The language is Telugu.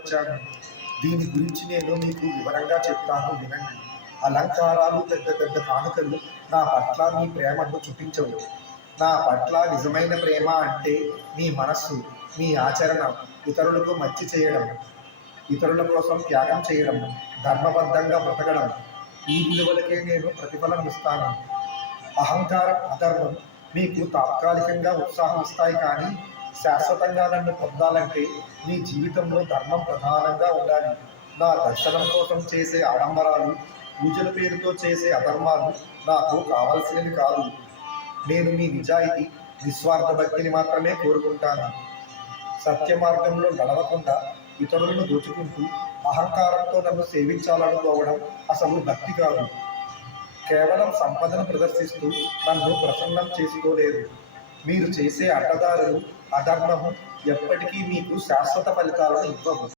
వచ్చాను. దీని గురించి నేను మీకు వివరంగా చెప్తాను, వినండి. అలంకారాలు, పెద్ద పెద్ద కానుకలు నా పట్ల మీ ప్రేమను చూపించవు. నా పట్ల నిజమైన ప్రేమ అంటే మీ మనస్సు, మీ ఆచరణ, ఇతరులకు మంచి చేయడం, ఇతరుల కోసం త్యాగం చేయడం, ధర్మబద్ధంగా బ్రతకడం. ఈ విలువలకే నేను ప్రతిఫలం ఇస్తాను. అహంకారం, అధర్మం మీకు తాత్కాలికంగా ఉత్సాహం ఇస్తాయి, కానీ శాశ్వతంగా నన్ను పొందాలంటే మీ జీవితంలో ధర్మం ప్రధానంగా ఉండాలి. నా దర్శనం కోసం చేసే ఆడంబరాలు, పూజల పేరుతో చేసే అధర్మాలు నాకు కావలసినవి కాదు. నేను మీ నిజాయితీ, నిస్వార్థ భక్తిని మాత్రమే కోరుకుంటాను. సత్య మార్గంలో నడవకుండా ఇతరులను దోచుకుంటూ అహంకారంతో నన్ను సేవించాలనుకోవడం అసలు భక్తి కాదు. కేవలం సంపదను ప్రదర్శిస్తూ నన్ను ప్రసన్నం చేసుకోలేరు. మీరు చేసే అడ్డదారులు, అధర్మము ఎప్పటికీ మీకు శాశ్వత ఫలితాలను ఇవ్వవు.